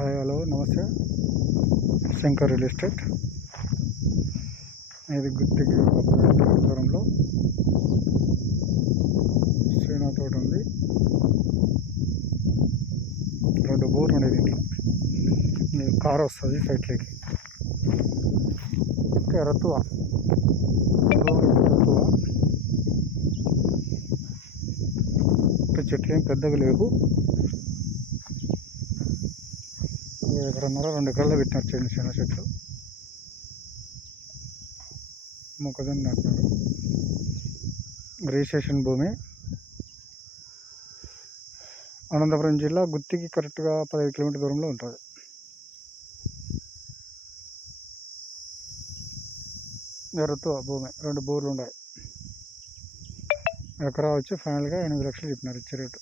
Hi hello నమస్తే. Shankar real estate. ఇది గుత్తికి ఒక 10 కిలోమీటర్ల దూరంలో శ్రీనాథ్ తోట ఉంది. 2 బోర్లు ఉన్నాయి దీంట్లో. కార్ వస్తుంది సైట్లోకి. రతువ చెట్లు ఏం పెద్దగా లేవు. 1.5 ఎకరాలు 2 ఎకరాల్లో పెట్టినారు చిన్న చెట్లు. మొక్కజొన్న నాటినారు. రిజిస్ట్రేషన్ భూమి. అనంతపురం జిల్లా గుత్తికి కరెక్ట్గా 15 కిలోమీటర్ల దూరంలో ఉంటుంది. ఎర్రతో భూమి 2 బోర్లు ఉన్నాయి. ఎకరా వచ్చి ఫైనల్గా 8 లక్షలు చెప్పినారు ఇచ్చే రేటు.